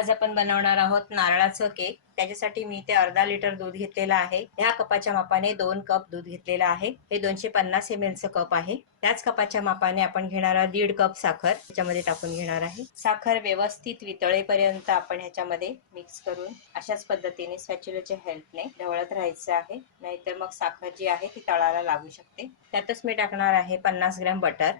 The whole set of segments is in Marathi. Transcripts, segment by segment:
आज आपण बनवणार आहोत नारळाचं केक। त्याच्यासाठी मी इथे अर्धा लिटर दूध घेतलेलं आहे। ह्या कपाच्या मापाने 2 कप दूध घेतलेलं आहे। हे 250 ml चं कप आहे। त्याच कपाच्या मापाने आपण घेणार आहोत 1.5 कप साखर ह्याच्यामध्ये टाकून घेणार आहे। साखर व्यवस्थित वितळेपर्यंत आपण ह्याच्यामध्ये मिक्स करून अशाच पद्धतीने स्पॅच्युलाच्या हेल्पने ढवळत राहायचं आहे, नाहीतर मग साखर जी आहे ती तळाला लागू शकते। त्यातच मी टाकणार आहे 50 ग्रॅम बटर।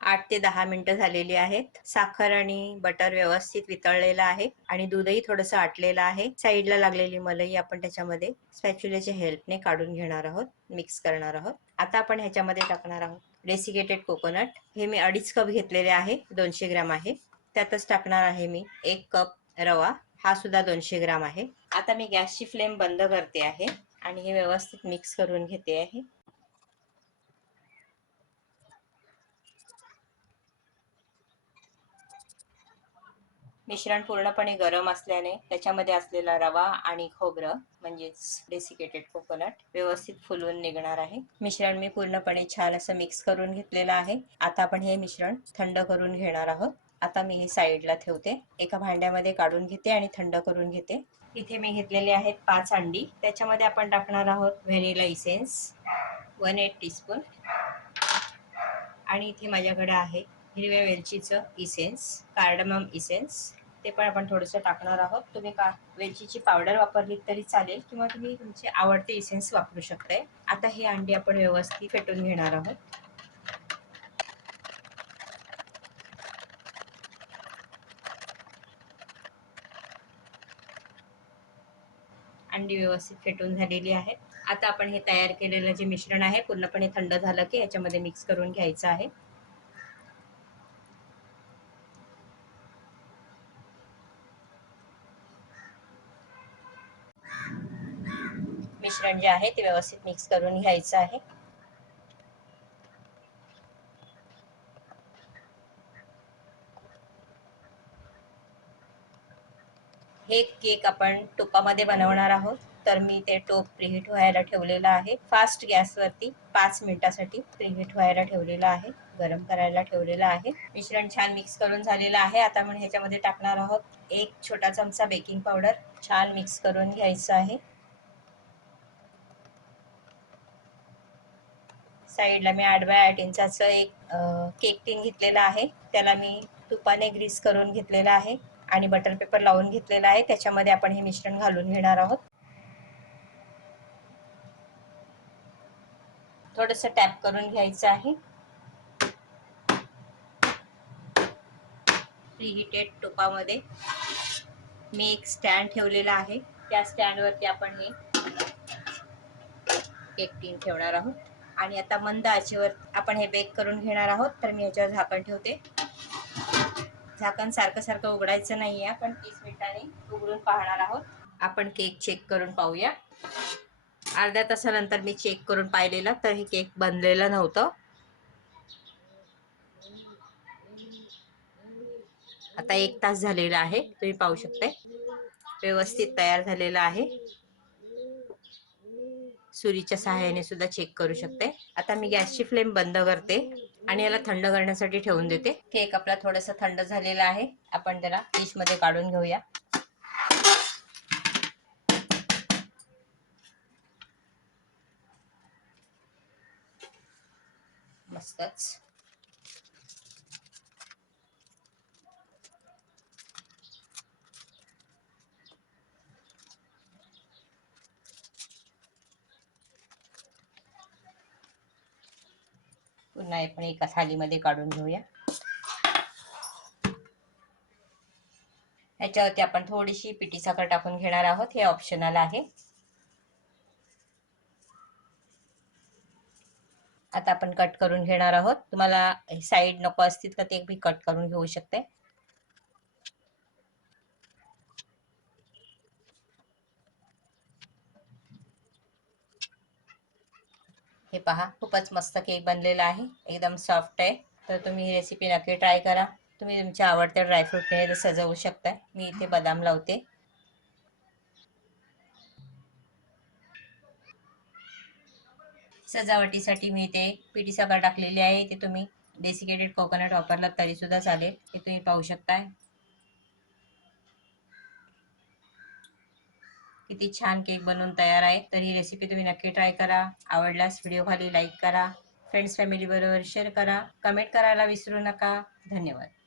8 ते 10 मिनिटं झालेली आहेत। साखर आणि बटर व्यवस्थित वितळलेलं आहे आणि दूधही थोडंसं आटलेलं आहे। साईडला लागलेली मलाई आपण त्याच्यामध्ये स्पॅच्युलाच्या हेल्पने काढून घेणार आहोत, मिक्स करणार आहोत। आता आपण ह्याच्यामध्ये टाकणार आहोत डेसिकेटेड कोकोनट। हे मी 2.5 कप घेतलेले आहे, 200 ग्रॅम आहे। त्यातच टाकणार आहे मी 1 कप रवा, हा सुद्धा 200 ग्रॅम आहे। आता मी गॅसची फ्लेम बंद करते आहे आणि हे व्यवस्थित मिक्स करून घेते आहे। मिश्रण पूर्णपणे गरम असल्याने त्याच्यामध्ये असलेला रवा आणि खोबरं म्हणजेच डेसिकेटेड कोकोनट व्यवस्थित फुलून निघणार आहे। मिश्रण मी पूर्णपणे छान असं मिक्स करून घेतलेलं आहे। आता आपण हे मिश्रण थंड करून घेणार आहोत। आता मी हे साईडला ठेवते, एका भांड्यामध्ये काढून घेते आणि थंड करून घेते। इथे मी घेतलेले आहेत 5 अंडी। त्याच्यामध्ये आपण टाकणार आहोत व्हॅनिला इसेन्स 1/8 टीस्पून आणि इथे माझ्याकडे आहे हिरव्या वेलचीचं इसेन्स, कार्डमम इसेन्स, ते पण आपण थोडंसं टाकणार आहोत। तुम्ही वेलचीची पावडर वापरली तरी चालेल किंवा तुम्ही तुमचे आवडते इसेन्स वापरू शकताय। आता ही अंडी आपण व्यवस्थित फेटून घेणार आहोत। अंडी व्यवस्थित फेटून झालेली आहे। आता आपण हे तयार केलेलं जे मिश्रण आहे पूर्णपणे थंड झालं की याच्यामध्ये मिक्स करून घ्यायचं आहे। मिश्रण जे आहे ते व्यवस्थित मिक्स करून घ्यायचं आहे। हे केक आपण तुपामध्ये बनवणार आहोत, तर मी ते टोप प्रीहीट व्हायला ठेवलेलं आहे। फास्ट गॅसवरती 5 मिनिटासाठी प्रीहीट व्हायला ठेवलेलं आहे, गरम करायला ठेवलेलं आहे। मिश्रण छान मिक्स करून झालेलं आहे। आता आपण ह्याच्यामध्ये टाकणार आहोत 1 छोटा चमचा बेकिंग पावडर, छान मिक्स करून घ्यायचं आहे। साईडला मी 8x8 इंचाचं एक केक टीन घेतलेला आहे, त्याला मी तुपाने ग्रीस करून घेतलेला आहे आणि बटर पेपर लावून घेतलेला आहे। त्याच्यामध्ये आपण हे मिश्रण घालून घेणार आहोत। थोडंसं टॅप करून घ्यायचं आहे। प्रीहीटेड तुपामध्ये मी एक स्टँड ठेवलेला आहे, त्या स्टँडवरती आपण हे केक टीन ठेवणार आहोत आणि आता मंद आचेवर आपण हे बेक करून घेणार आहोत। तर मी याच्यावर झाकण ठेवते। झाकण सारखं सारखं उघडायचं नाहीये, आपण 30 मिनिटांनी उघडून पाहणार आहोत। आपण केक चेक करून पाहूया। अर्ध्या तासानंतर मी चेक करून पाहिलेलं, तर हे केक बनलेलं नव्हतं। आता 1 तास झालेला आहे, तुम्ही पाहू शकताय व्यवस्थित तयार झालेला आहे। सुरीच्या सहाय्याने सुद्धा चेक करू शकते। आता मी गॅसची फ्लेम बंद करते आणि याला थंड करण्यासाठी ठेवून देते। केक आपला थोडंसं थंड झालेला आहे, आपण त्याला डिशमध्ये काढून घेऊया। मस्तच पुन्हा आपण एका थालीमध्ये काढून घेऊया। याच्यावरती आपण थोडीशी पिठी साखर टाकून घेणार आहोत, हे ऑप्शनल आहे। आता आपण कट करून घेणार आहोत। तुम्हाला साईड नको असतील तर ते भी कट करून घेऊ शकते। हे पहा, खूपच मस्त केक बनलेला आहे, एकदम सॉफ्ट आहे। तर तुम्ही ही रेसिपी नक्की ट्राय करा। तुम्ही तुमच्या आवडत्या ड्रायफ्रूटने सजवू शकता। मी इथे बदाम लावते। सजावटीसाठी मी इथे पिठी साखर टाकलेली आहे. ते तुम्ही डेसिकेटेड कोकोनट वापरलात तरी सुद्धा चालेल. हे तुम्ही पाहू शकताय. किती छान केक बनवून तयार आहे. तर ही रेसिपी तुम्ही नक्की ट्राय करा. आवडल्यास व्हिडिओ खाली लाईक करा, फ्रेंड्स फॅमिली बरोबर शेअर करा, कमेंट करायला विसरू नका. धन्यवाद.